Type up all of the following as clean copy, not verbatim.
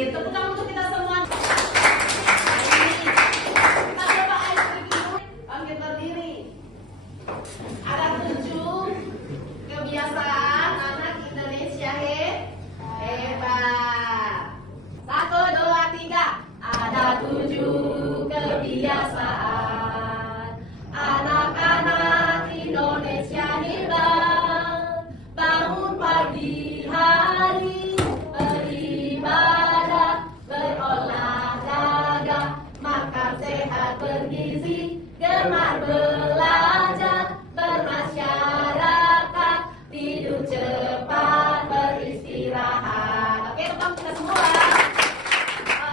lagi. Tepuk tangan untuk kita semua. Kita coba icebreaking dulu. Bangkit berdiri. Ada 7 kebiasaan anak Indonesia hebat. 1, 2, 3. Ada 7 kebiasaan anak-anak Indonesia hebat. Bangun pagi hari, beribadah, berolahraga, makan sehat bergizi, gemar belajar, bermasyarakat, tidur cepat, beristirahat. Oke, teman kita semua.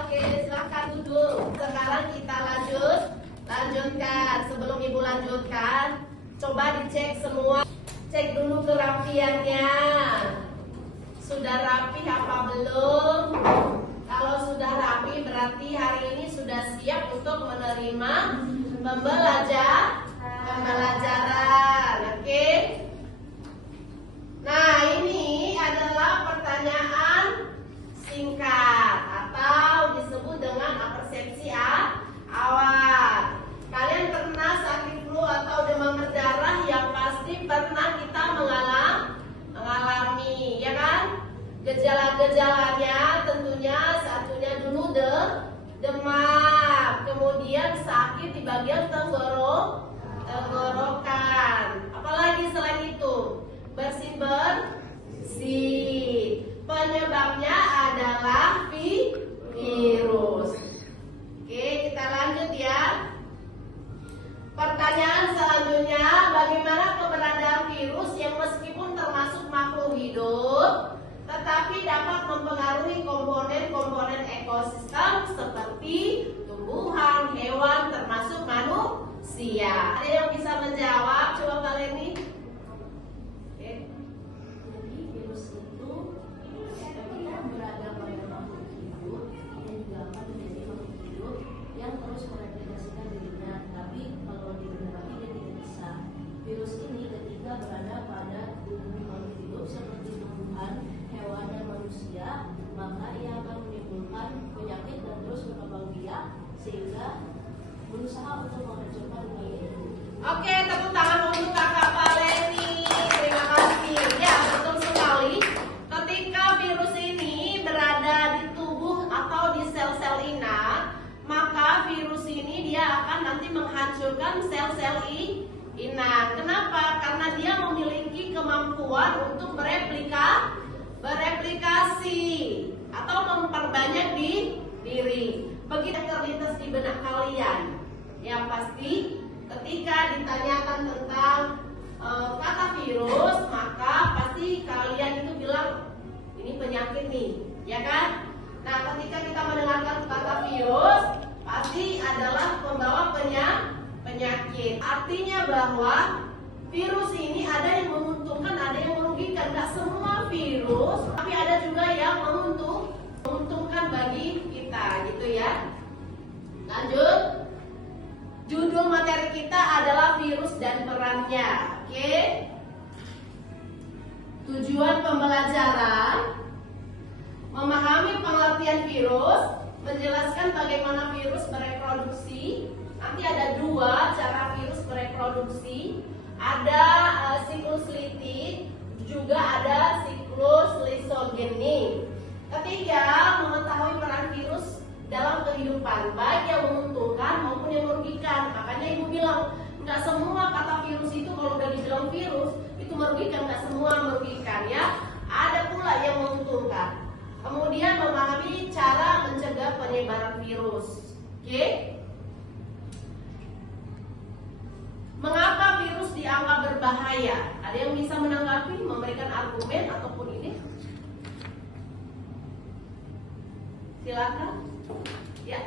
Oke, silahkan duduk. Sekarang kita lanjutkan. Sebelum ibu lanjutkan, coba dicek semua. Cek dulu kerapiannya. Sudah rapi apa belum? Kalau sudah rapi berarti hari ini sudah siap untuk menerima pembelajaran. Oke? Nah, ini adalah pertanyaan singkat atau disebut dengan apersepsi awal. Kalian pernah sakit flu atau demam berdarah? Yang pasti pernah kita mengalami, ya kan? Gejala-gejalanya tentunya satunya dulu demam, kemudian sakit di bagian tenggorokan. Apalagi selain itu? Bersin-bersih. Penyebabnya adalah virus. Oke, kita lanjut ya. Pertanyaan selanjutnya, bagaimana keberadaan virus yang meskipun termasuk makhluk hidup tetapi dapat mempengaruhi komponen-komponen ekosistem seperti tumbuhan, hewan, termasuk manusia? Ada yang bisa menjawab? Coba kalian nih. Oke. Jadi virus itu ketika berada pada makhluk hidup, dia juga akan menjadi makhluk hidup yang terus mereplikasikan dirinya. Tapi kalau diberi dia tidak bisa. Virus ini ketika berada pada tubuh makhluk hidup seperti tumbuhan, hewan, dan manusia, maka ia akan menimbulkan penyakit dan terus berkembang biak sehingga berusaha untuk menghancurkan dunia ini. Oke, tepuk tangan untuk kakak Valeni. Terima kasih. Ya, betul sekali. Ketika virus ini berada di tubuh atau di sel-sel inang, maka virus ini dia akan nanti menghancurkan sel-sel inang. Kenapa? Karena dia memiliki kemampuan untuk bereplikasi atau memperbanyak diri. Begitu yang terlintas di benak kalian. Yang pasti ketika ditanyakan tentang kata virus, maka pasti kalian itu bilang ini penyakit nih, ya kan? Nah, ketika kita mendengarkan kata virus, pasti adalah pembawa penyakit. Artinya bahwa virus ini ada yang menguntungkan, ada yang merugikan. Gak semua virus, tapi ada juga yang menguntungkan bagi kita, gitu ya. Lanjut. Judul materi kita adalah virus dan perannya. Oke. Tujuan pembelajaran: memahami pengertian virus, menjelaskan bagaimana virus bereproduksi. Nanti ada 2 cara virus bereproduksi. Ada siklus litik, juga ada siklus lisogenik. Ketiga, mengetahui peran virus dalam kehidupan, baik yang menguntungkan maupun yang merugikan. Makanya ibu bilang, nggak semua kata virus itu kalau udah dibilang virus itu merugikan, nggak semua merugikan ya. Ada pula yang menguntungkan. Kemudian memahami cara mencegah penyebaran virus. Oke? Mengapa virus dianggap berbahaya? Ada yang bisa menanggapi, memberikan argumen ataupun ini? Silakan. Ya.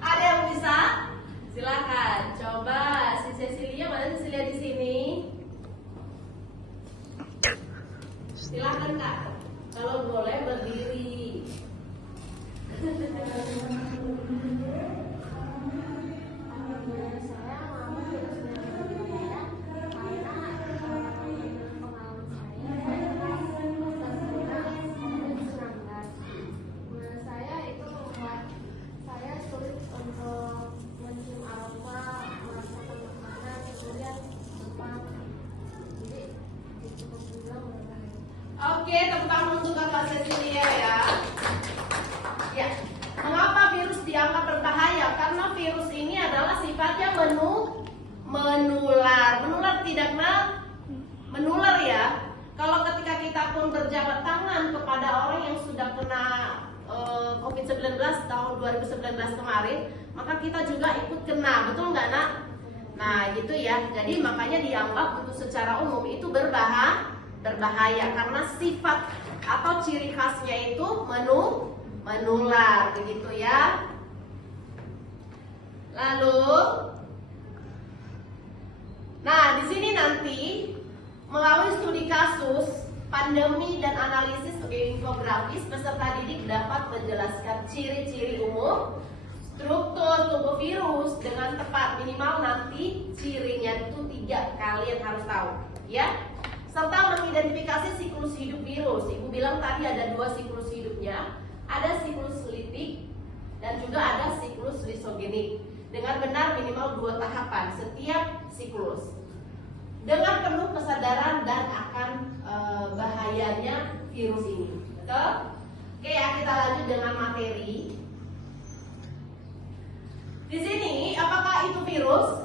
Ada yang bisa? Silakan. Coba si Cecilia, mana Cecilia di sini? Silakan Kak. Kalau boleh berdiri. Oke, tepuk tangan untuk Kakak Cecilia ya. Ya, mengapa virus dianggap berbahaya? Karena virus ini adalah sifatnya menular. Menular tidak menular ya. Kalau ketika kita pun berjabat tangan kepada orang yang sudah kena COVID-19 tahun 2019 kemarin, maka kita juga ikut kena, betul nggak nak? Nah gitu ya, jadi makanya dianggap untuk secara umum itu berbahaya karena sifat atau ciri khasnya itu menular, begitu ya. Lalu, nah di sini nanti melalui studi kasus, pandemi dan analisis infografis, peserta didik dapat menjelaskan ciri-ciri umum, struktur tubuh virus dengan tepat, minimal nanti cirinya itu 3, kalian harus tahu, ya. Serta mengidentifikasi siklus hidup virus. Ibu bilang tadi ada 2 siklus hidupnya, ada siklus litik dan juga ada siklus lisogenik. Dengan benar minimal 2 tahapan setiap siklus. Dengan penuh kesadaran dan akan bahayanya virus ini, betul? Oke ya, kita lanjut dengan materi. Di sini, apakah itu virus?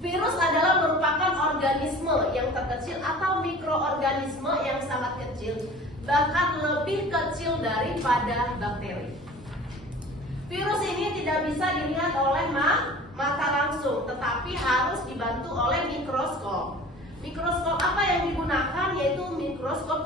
Virus adalah merupakan organisme yang terkecil atau mikroorganisme yang sangat kecil, bahkan lebih kecil daripada bakteri. Virus ini tidak bisa dilihat oleh mata langsung, tetapi harus dibantu oleh mikroskop. Mikroskop apa yang digunakan? Yaitu mikroskop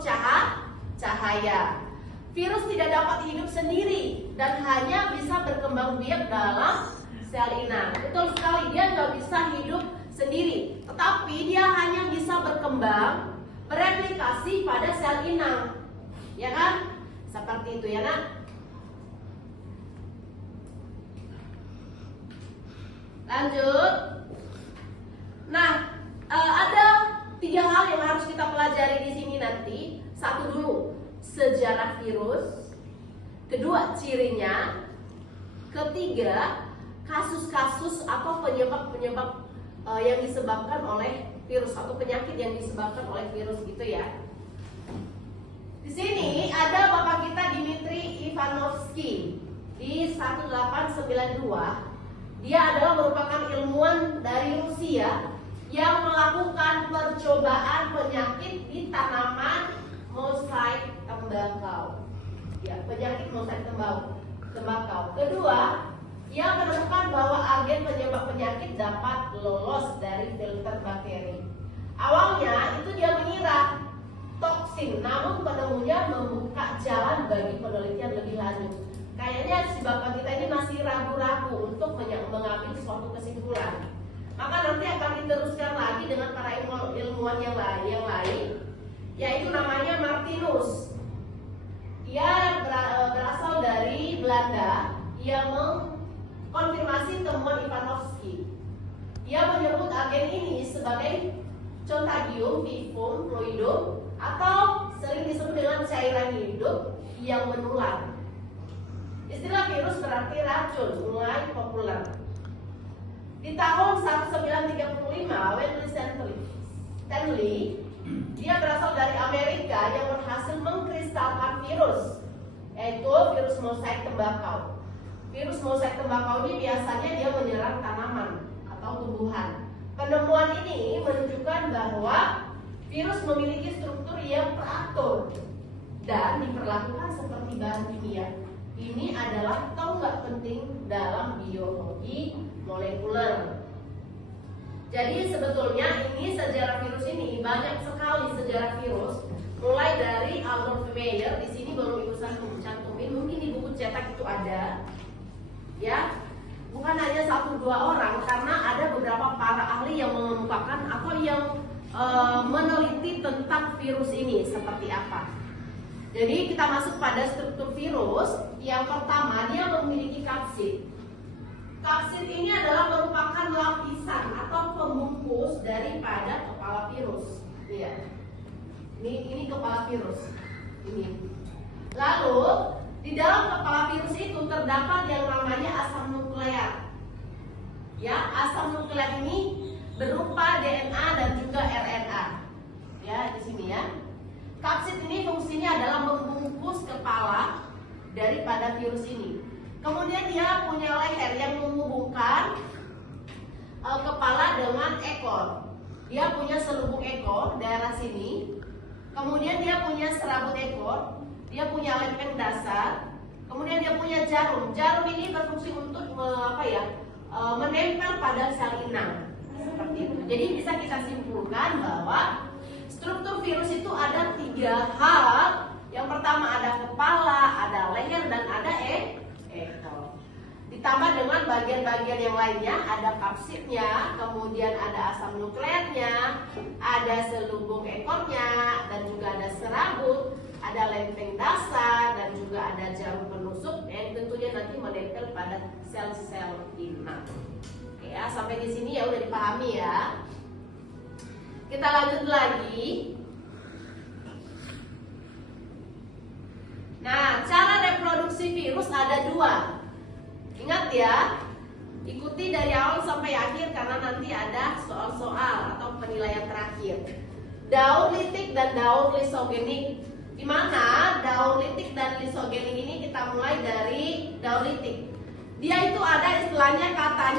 cahaya. Virus tidak dapat hidup sendiri dan hanya bisa berkembang biak dalam sel inang. Betul sekali, dia nggak bisa hidup sendiri, tetapi dia hanya bisa berkembang, bereplikasi pada sel inang, ya kan? Seperti itu ya nak. Lanjut. Nah, ada 3 hal yang harus kita pelajari di sini nanti. Satu dulu, sejarah virus. Kedua, cirinya. Ketiga, kasus-kasus atau penyebab-penyebab yang disebabkan oleh virus atau penyakit yang disebabkan oleh virus gitu ya. Di sini ada bapak kita Dmitri Ivanovsky di 1892. Dia adalah merupakan ilmuwan dari Rusia yang melakukan percobaan penyakit di tanaman mosaik tembakau. Ya, penyakit mosaik tembakau. Kedua, ia menemukan bahwa agen penyebab penyakit dapat lolos dari filter bakteri. Awalnya itu dia mengira toksin, namun penemunya membuka jalan bagi penelitian lebih lanjut. Kayaknya si bapak kita ini masih ragu-ragu untuk mengambil suatu kesimpulan. Maka nanti akan diteruskan lagi dengan para ilmuwan yang lain, yaitu namanya Martinus. Ia berasal dari Belanda. Ia mengkonfirmasi temuan Ivanovsky. Ia menyebut agen ini sebagai Contagium vivum fluidum atau sering disebut dengan cairan hidup yang menular. Istilah virus berarti racun mulai populer. Di tahun 1935, Wesley Stanley, dia berasal dari Amerika yang berhasil mengkristalkan virus, yaitu virus mosaik tembakau. Virus mosaik tembakau ini biasanya dia menyerang tanaman atau tumbuhan. Penemuan ini menunjukkan bahwa virus memiliki struktur yang teratur dan diperlakukan seperti bahan kimia. Ini adalah tonggak penting dalam biologi molekuler. Jadi sebetulnya ini sejarah virus ini banyak sekali sejarah virus, mulai dari Adolf Meyer. Di sini baru ibu cantumin, mungkin di buku cetak itu ada, ya. Bukan hanya 1-2 orang, karena ada beberapa para ahli yang mengemukakan atau yang meneliti tentang virus ini seperti apa. Jadi kita masuk pada struktur virus. Yang pertama, dia memiliki kapsid. Kapsid ini adalah merupakan lapisan atau pembungkus daripada kepala virus. Lihat, ini kepala virus. Ini. Lalu di dalam kepala virus itu terdapat yang namanya asam nukleat. Ya, asam nukleat ini berupa DNA dan juga RNA. Ya, di sini ya. Kapsid ini fungsinya adalah membungkus kepala daripada virus ini. Kemudian dia punya leher yang menghubungkan kepala dengan ekor. Dia punya selubung ekor daerah sini. Kemudian dia punya serabut ekor. Dia punya lempeng dasar. Kemudian dia punya jarum. Jarum ini berfungsi untuk menempel pada sel inang. Seperti itu. Jadi bisa kita simpulkan bahwa struktur virus itu ada 3 hal. Yang pertama ada kepala, ada leher, dan ada ekor. Ditambah dengan bagian-bagian yang lainnya, ada kapsidnya, kemudian ada asam nukleatnya, ada selubung ekornya, dan juga ada serabut, ada lempeng dasar, dan juga ada jarum penusuk yang tentunya nanti menempel pada sel-sel inang. Oke ya, sampai di sini ya udah dipahami ya. Kita lanjut lagi. Nah, cara reproduksi virus ada 2. Ingat ya, ikuti dari awal sampai akhir karena nanti ada soal-soal atau penilaian terakhir. Daun litik dan daun lisogenik. Di mana daun litik dan lisogenik ini kita mulai dari daun litik. Dia itu ada istilahnya kata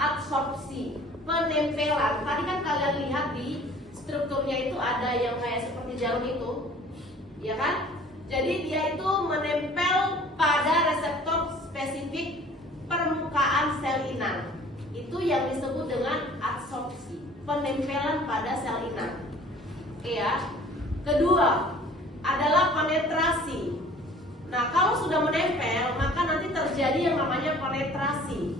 adsorpsi, penempelan. Tadi kan kalian lihat di strukturnya itu ada yang kayak seperti jarum itu, ya kan? Jadi dia itu menempel pada reseptor spesifik permukaan sel inang. Itu yang disebut dengan adsorpsi, penempelan pada sel inang. Oke ya. Kedua adalah penetrasi. Nah, kalau sudah menempel, maka nanti terjadi yang namanya penetrasi,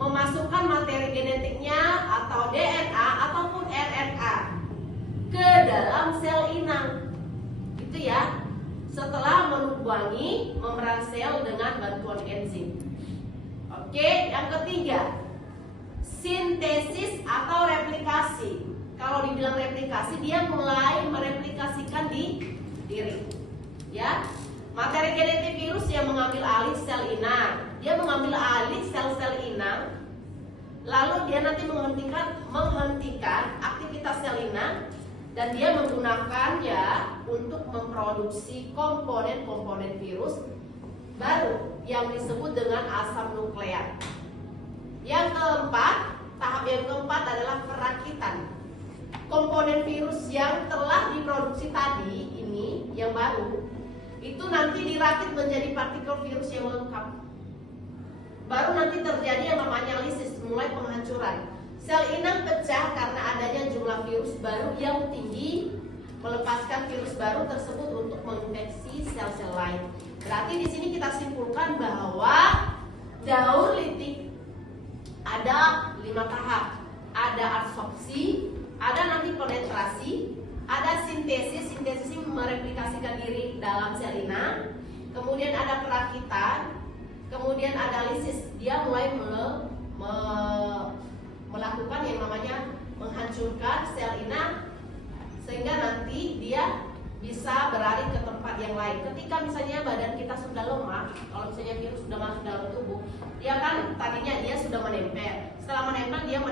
memasukkan materi genetiknya atau DNA ataupun RNA ke dalam sel inang. Itu ya. Setelah melubangi membran sel dengan bantuan enzim. Oke, yang ketiga, sintesis atau replikasi. Kalau dibilang replikasi, dia mulai mereplikasikan di diri. Ya, materi genetik virus yang mengambil alih sel inang. Dia mengambil alih sel-sel inang. Lalu dia nanti menghentikan aktivitas sel inang. Dan dia menggunakannya untuk memproduksi komponen-komponen virus baru yang disebut dengan asam nukleat. Yang keempat, tahap yang keempat adalah perakitan. Komponen virus yang telah diproduksi tadi ini, yang baru, itu nanti dirakit menjadi partikel virus yang lengkap. Baru nanti terjadi yang namanya lisis, mulai penghancuran. Sel inang pecah karena adanya jumlah virus baru yang tinggi, melepaskan virus baru tersebut untuk menginfeksi sel-sel lain. Berarti di sini kita simpulkan bahwa daun litik ada 5 tahap. Ada adsorpsi, ada nanti penetrasi, ada sintesis. Sintesis ini mereplikasikan diri dalam sel inang. Kemudian ada perakitan, kemudian ada lisis. Dia mulai melakukan yang namanya menghancurkan sel inang sehingga nanti dia bisa beralih ke tempat yang lain. Ketika misalnya badan kita sudah lemah, kalau misalnya virus sudah masuk dalam tubuh, dia kan tadinya dia sudah menempel. Setelah menempel dia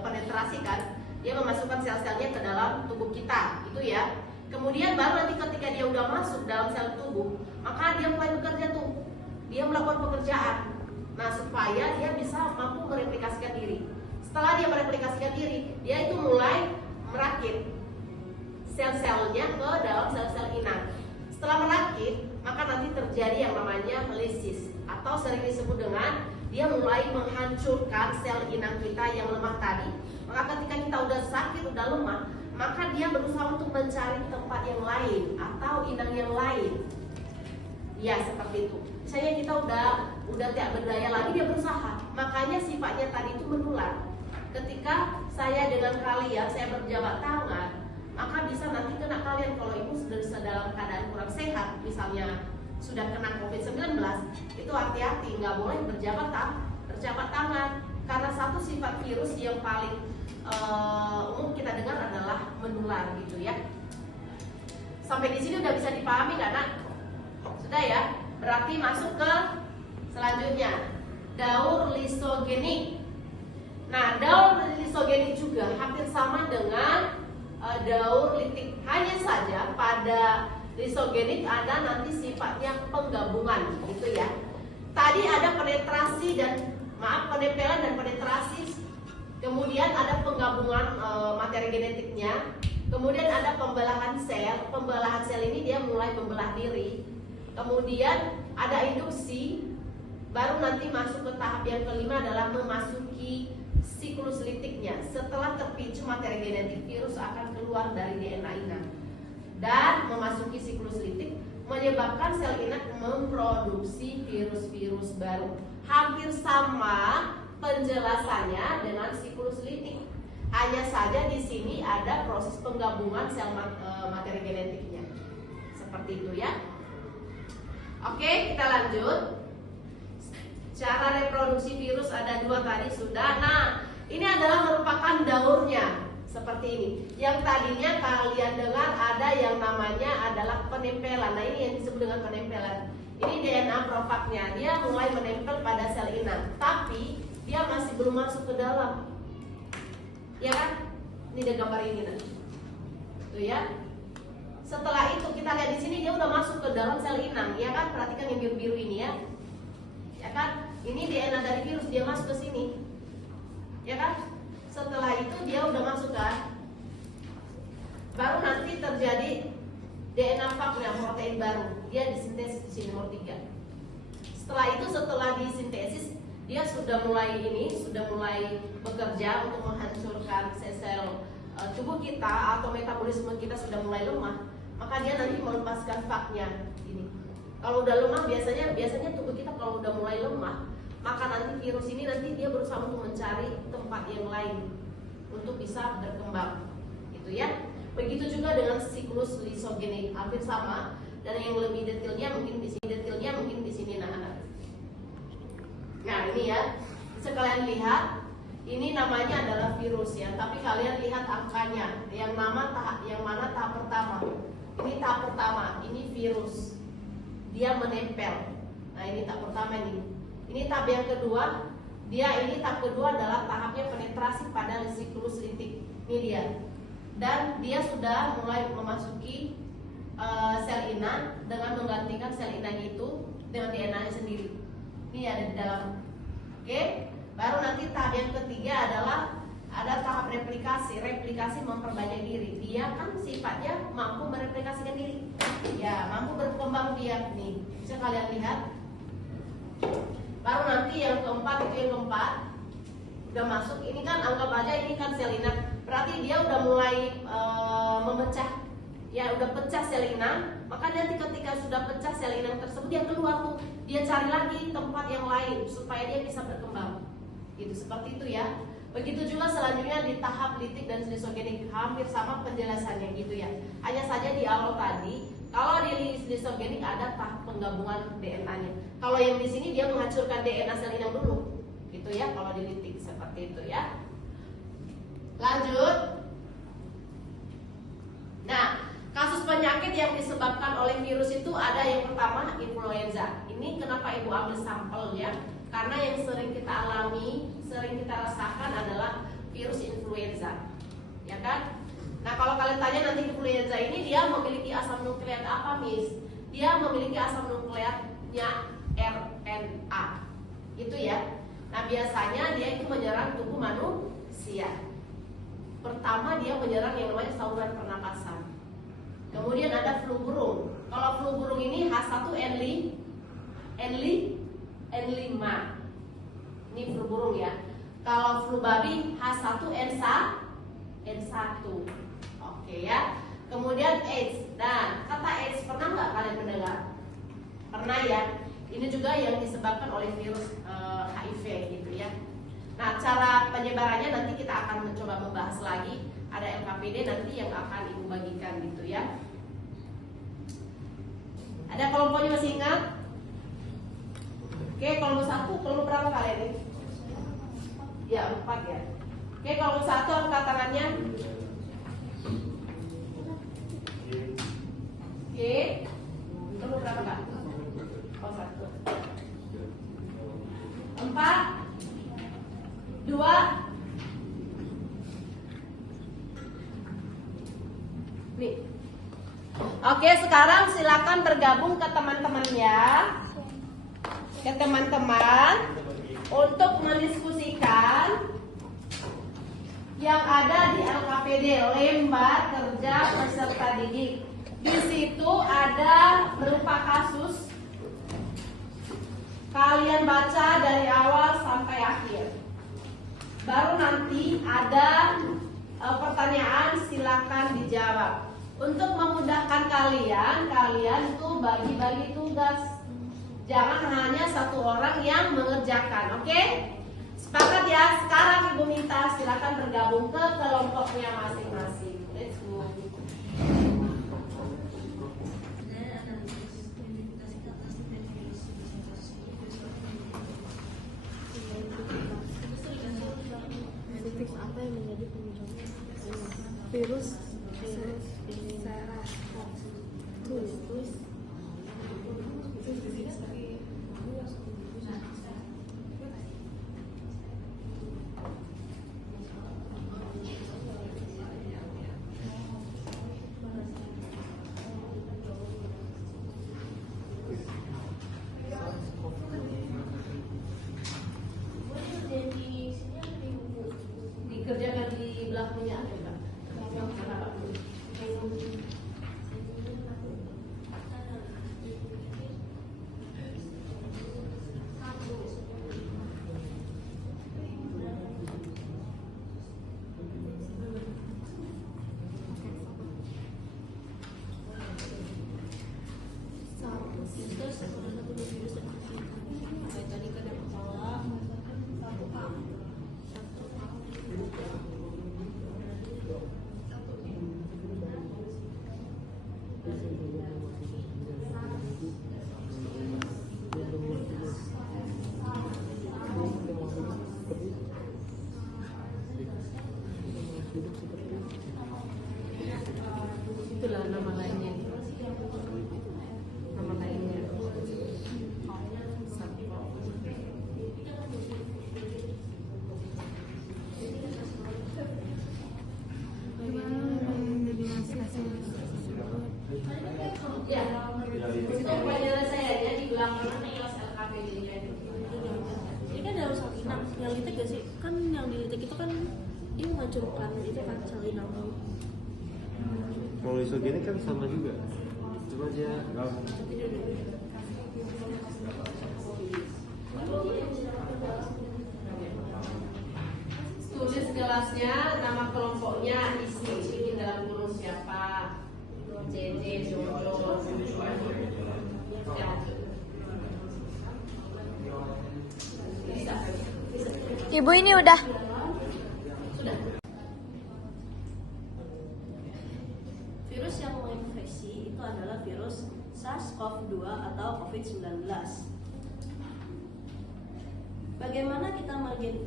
penetrasi kan, dia memasukkan sel-selnya ke dalam tubuh kita, itu ya. Kemudian baru nanti ketika dia udah masuk dalam sel tubuh, maka dia mulai bekerja tuh. Dia melakukan pekerjaan. Nah, supaya dia bisa mampu mereplikasikan diri. Setelah dia mereplikasikan diri, dia itu mulai merakit sel-selnya ke dalam sel-sel inang. Setelah merakit, maka nanti terjadi yang namanya lisis, atau sering disebut dengan dia mulai menghancurkan sel inang kita yang lemah tadi. Maka ketika kita udah sakit, udah lemah, maka dia berusaha untuk mencari tempat yang lain atau inang yang lain. Ya, seperti itu. Misalnya kita udah tidak berdaya lagi, dia berusaha. Makanya sifatnya tadi itu menular. Ketika saya dengan kalian, saya berjabat tangan, maka bisa nanti kena kalian. Kalau ibu sudah dalam keadaan kurang sehat, misalnya sudah kena COVID-19, itu hati-hati, nggak boleh berjabat tangan. Karena satu sifat virus yang paling umum kita dengar adalah menular, gitu ya. Sampai di sini udah bisa dipahami nggak, Nak? Sudah ya? Berarti masuk ke selanjutnya, daur lisogenik. Nah, daur lisogenik juga hampir sama dengan daur litik. Hanya saja pada lisogenik ada nanti sifatnya penggabungan, gitu ya. Tadi ada penetrasi dan penempelan dan penetrasi. Kemudian ada penggabungan materi genetiknya. Kemudian ada pembelahan sel. Pembelahan sel ini dia mulai membelah diri. Kemudian ada induksi. Baru nanti masuk ke tahap yang kelima adalah memasuki siklus litiknya. Setelah terpicu materi genetik, virus akan keluar dari DNA inang dan memasuki siklus litik, menyebabkan sel inang memproduksi virus-virus baru. Hampir sama penjelasannya dengan siklus litik. Hanya saja di sini ada proses penggabungan sel materi genetiknya. Seperti itu ya. Oke, kita lanjut. Cara reproduksi virus ada dua tadi sudah. Nah, ini adalah merupakan daurnya. Seperti ini. Yang tadinya kalian dengar ada yang namanya adalah penempelan. Nah, ini yang disebut dengan penempelan. Ini DNA profagnya. Dia mulai menempel pada sel inang, tapi dia masih belum masuk ke dalam. Ya kan? Ini ada gambar ini nanti. Tuh ya. Setelah itu kita lihat di sini dia udah masuk ke dalam sel inang, ya kan? Perhatikan yang biru-biru ini ya. Ya kan? Ini DNA dari virus, dia masuk ke sini. Ya kan? Setelah itu dia udah masuk kan? Baru nanti terjadi DNA faknya, protein baru. Dia disintesis di sini nomor 3. Setelah itu, setelah disintesis, dia sudah mulai bekerja untuk menghancurkan sel-sel tubuh kita atau metabolisme kita sudah mulai lemah, maka dia nanti melepaskan faknya ini. Kalau udah lemah biasanya tubuh kita kalau udah mulai lemah, maka nanti virus ini nanti dia berusaha untuk mencari tempat yang lain untuk bisa berkembang, gitu ya. Begitu juga dengan siklus lisogenik, hampir sama. Dan yang lebih detailnya mungkin di sini nah. Nah ini ya, bisa kalian lihat, ini namanya adalah virus ya. Tapi kalian lihat angkanya, yang mana tahap pertama. Ini tahap pertama, ini virus, dia menempel. Nah ini tahap pertama ini. Ini tahap yang kedua, tahap kedua adalah tahapnya penetrasi pada siklus litik. Ini dia. Dan dia sudah mulai memasuki sel inang dengan menggantikan sel inang itu dengan DNA-nya sendiri. Ini ada di dalam. Oke, baru nanti tahap yang ketiga adalah ada tahap replikasi. Replikasi memperbanyak diri. Dia kan sifatnya mampu mereplikasikan diri. Ya, mampu berkembang biak nih. Bisa kalian lihat. Baru nanti yang keempat udah masuk. Ini kan anggap aja ini kan sel inang. Berarti dia udah mulai memecah. Ya udah pecah sel inang, maka nanti ketika sudah pecah sel inang tersebut dia keluar tuh, dia cari lagi tempat yang lain supaya dia bisa berkembang. Gitu, seperti itu ya. Begitu juga selanjutnya di tahap litik dan lisogenik, hampir sama penjelasannya gitu ya. Hanya saja di awal tadi, kalau di lisogenik ada tahap penggabungan DNA-nya. Kalau yang di sini dia menghancurkan DNA sel inang dulu. Gitu ya, kalau di litik seperti itu ya. Lanjut. Nah, kasus penyakit yang disebabkan oleh virus itu ada yang pertama influenza. Ini kenapa ibu ambil sampel ya? Karena yang sering kita alami, sering kita rasakan adalah virus influenza, ya kan? Nah kalau kalian tanya nanti influenza ini dia memiliki asam nukleat apa, Miss? Dia memiliki asam nukleatnya RNA, itu ya. Nah biasanya dia itu menyerang tubuh manusia. Pertama dia menyerang yang namanya saluran pernapasan. Kemudian ada flu burung. Kalau flu burung ini H1N5. Ini flu burung ya. Kalau flu babi H1N1. Oke ya. Kemudian AIDS. Nah, kata AIDS pernah nggak kalian mendengar? Pernah ya. Ini juga yang disebabkan oleh virus HIV gitu ya. Nah, cara penyebarannya nanti kita akan mencoba membahas lagi. Ada LKPD nanti yang akan ibu bagikan gitu ya. Ada kelompoknya masih ingat? Oke, kelompok 1, kelompok berapa kalian ini? Ya, 4 ya. Oke, kelompok 1 angkat tangannya. Oke. Kelompok berapa kak? Oh, 1. 4 2 1. Oke, sekarang silakan bergabung ke teman-teman ya. Ke teman-teman untuk mendiskusikan yang ada di LKPD, lembar kerja peserta didik. Di situ ada berupa kasus. Kalian baca dari awal sampai akhir. Baru nanti ada pertanyaan, silakan dijawab. Untuk memudahkan kalian tuh bagi-bagi tugas. Jangan hanya satu orang yang mengerjakan, oke? Sepakat ya? Sekarang Ibu minta silakan bergabung ke kelompoknya masing-masing. Let's go. Apa yang menjadi penyebab virus dikerjakan di belakangnya ada Pak. Itulah nama lainnya. Nama lainnya. Ya, itu pelajaran saya ya di belakang kelas LKPD-nya. ini kan dalam salinang yang litik gak sih? Kan yang dilitik itu kan dia mengacungkan itu kan salinang. Kalau iso gini kan sama juga, cuma dia tulis kelasnya, nama kelompoknya, isi ini dalam kurung siapa, JJ, Jojo, ya. Bisa. Ibu ini udah. Sudah. Virus yang menginfeksi itu adalah virus SARS-CoV-2 atau COVID-19. Bagaimana kita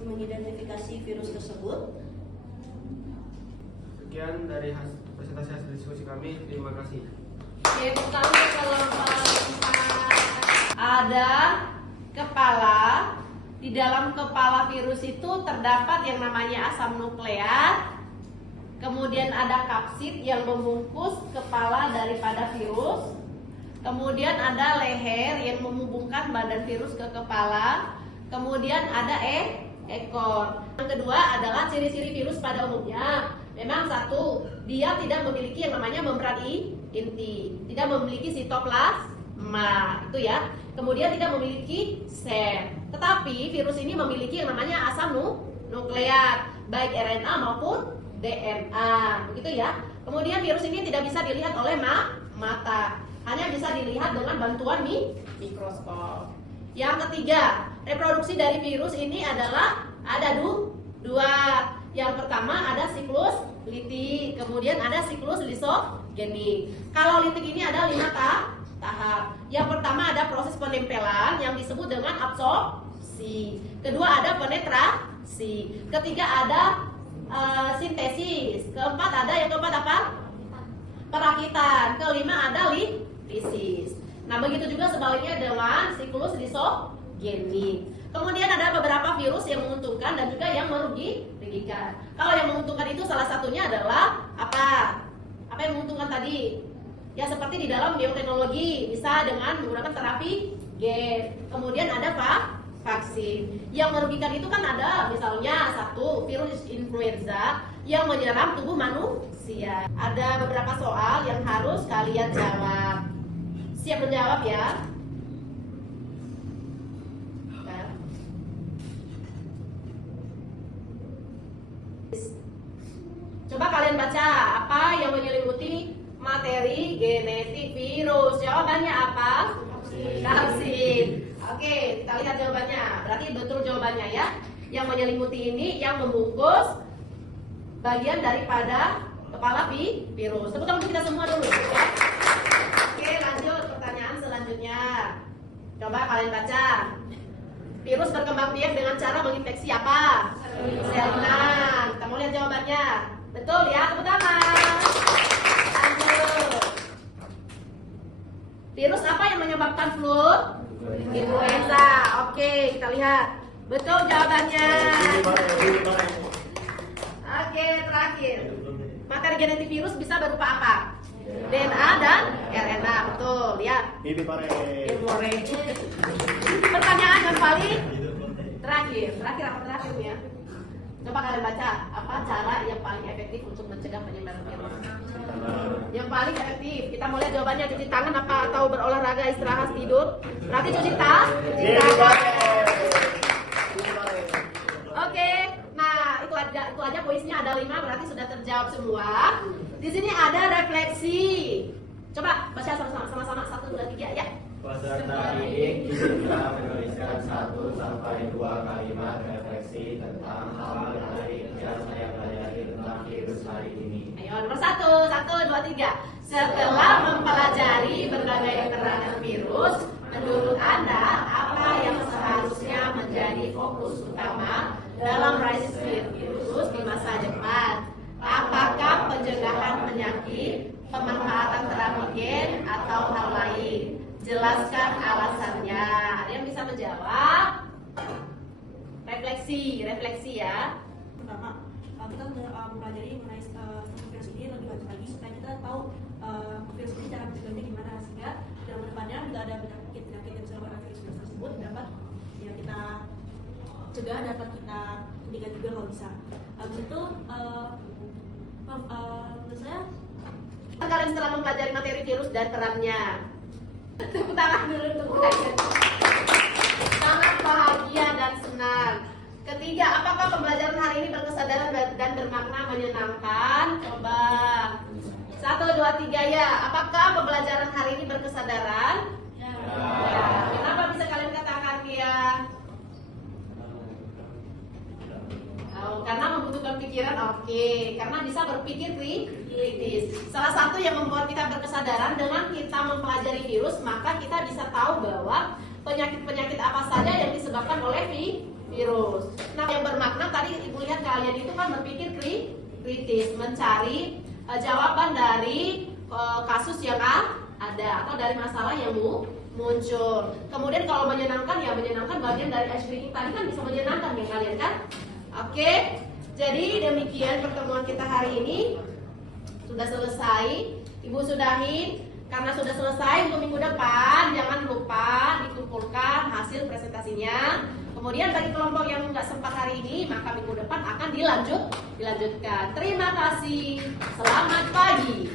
mengidentifikasi virus tersebut? sekian dari presentasi hasil diskusi kami. Terima kasih. Oke, pertama kelompok 4 ada kepala. Di dalam kepala virus itu terdapat yang namanya asam nukleat. Kemudian ada kapsid yang membungkus kepala daripada virus. Kemudian ada leher yang menghubungkan badan virus ke kepala. Kemudian ada ekor. Yang kedua adalah ciri-ciri virus pada umumnya. Memang satu, dia tidak memiliki yang namanya membran inti, tidak memiliki sitoplasma, itu ya. Kemudian tidak memiliki sel. Tetapi virus ini memiliki yang namanya asam nukleat, baik RNA maupun DNA, begitu ya. Kemudian virus ini tidak bisa dilihat oleh mata, hanya bisa dilihat dengan bantuan mikroskop. Yang ketiga, reproduksi dari virus ini adalah ada dua. Yang pertama ada siklus litik, kemudian ada siklus lisogenik. Kalau litik ini ada 5 tahap. Yang pertama ada proses penempelan yang disebut dengan absorpsi. Kedua ada penetrasi. Ketiga ada sintesis. Yang keempat apa? Perakitan. Kelima ada lisis. Nah, begitu juga sebaliknya dengan siklus lisogenik. Kemudian ada beberapa virus yang menguntungkan dan juga yang merugikan. Kalau yang menguntungkan itu salah satunya adalah apa? Apa yang menguntungkan tadi? Ya seperti di dalam bioteknologi bisa dengan menggunakan terapi gen. Kemudian ada vaksin. Yang merugikan itu kan ada misalnya satu virus influenza yang menyerang tubuh manusia. Ada beberapa soal yang harus kalian jawab. Siap menjawab ya? Coba kalian baca apa yang menyelimuti materi genetik virus. Jawabannya apa? Vaksin. Oke, kita lihat jawabannya. Berarti betul jawabannya ya. Yang menyelimuti ini yang membungkus bagian daripada kepala virus. Tepuk tangan untuk kita semua dulu ya. Oke, lanjut pertanyaan selanjutnya. Coba kalian baca. Virus berkembang biak dengan cara menginfeksi apa? Sel inang. Kita mau lihat jawabannya. Betul ya, tepuk tangan. Lanjut. Virus apa yang menyebabkan flu? Influenza. Oke, kita lihat. Betul jawabannya. Oke, terakhir. Materi genetik virus bisa berupa apa? DNA dan RNA. Betul ya. Pertanyaan yang paling terakhir apa terakhir ya? Coba kalian baca apa cara yang paling efektif untuk mencegah penyebaran virus? Yang paling efektif, kita mau lihat jawabannya. Cuci tangan apa atau berolahraga, istirahat, tidur? Berarti cuci tangan. Oke, nah itu aja kuisnya ada 5, berarti sudah terjawab semua. Di sini ada refleksi. Coba baca sama-sama 1, 2, 3 ya. Peserta didik diminta menuliskan 1 sampai 2 kalimat refleksi tentang hal menarik yang saya pelajari tentang virus hari ini. Ayo nomor 1, 2, 3. Setelah mempelajari berbagai keterangan virus, menurut Anda apa yang seharusnya menjadi fokus utama dalam resisten virus di masa depan? Apakah pencegahan penyakit, pemanfaatan terapi gen, atau hal lain? Jelaskan alasannya. Ada yang bisa menjawab? Refleksi ya. Pertama, kita mempelajari mengenai virus ini lebih lanjut lagi supaya kita tahu virus ini cara mencegahnya gimana, sehingga dalam depannya bila ada penyakit yang bisa menyebabkan virus tersebut dapat ya kita cegah, dapat kita hentikan juga kalau bisa. Habis itu menurut saya Kalian setelah mempelajari materi virus dan perannya, tepuk tangan dulu untuk kalian. Sangat bahagia dan senang. Ketiga, apakah pembelajaran hari ini berkesadaran dan bermakna menyenangkan? Coba 1, 2, 3 ya. Apakah pembelajaran hari ini berkesadaran? Ya. Kenapa bisa kalian katakan ya? Karena membutuhkan pikiran, oke. Karena bisa berpikir kritis. Salah satu yang membuat kita berkesadaran dengan kita mempelajari virus, maka kita bisa tahu bahwa penyakit-penyakit apa saja yang disebabkan oleh virus. Nah, yang bermakna tadi ibu lihat kalian itu kan berpikir kritis, mencari jawaban dari kasus yang ada atau dari masalah yang muncul. Kemudian kalau menyenangkan ya menyenangkan bagian dari ice tadi kan bisa menyenangkan ya kalian kan? Oke, jadi demikian pertemuan kita hari ini. Sudah selesai, Ibu sudahin. Karena sudah selesai, untuk minggu depan jangan lupa dikumpulkan hasil presentasinya. Kemudian bagi kelompok yang nggak sempat hari ini, maka minggu depan akan dilanjutkan. Terima kasih, selamat pagi.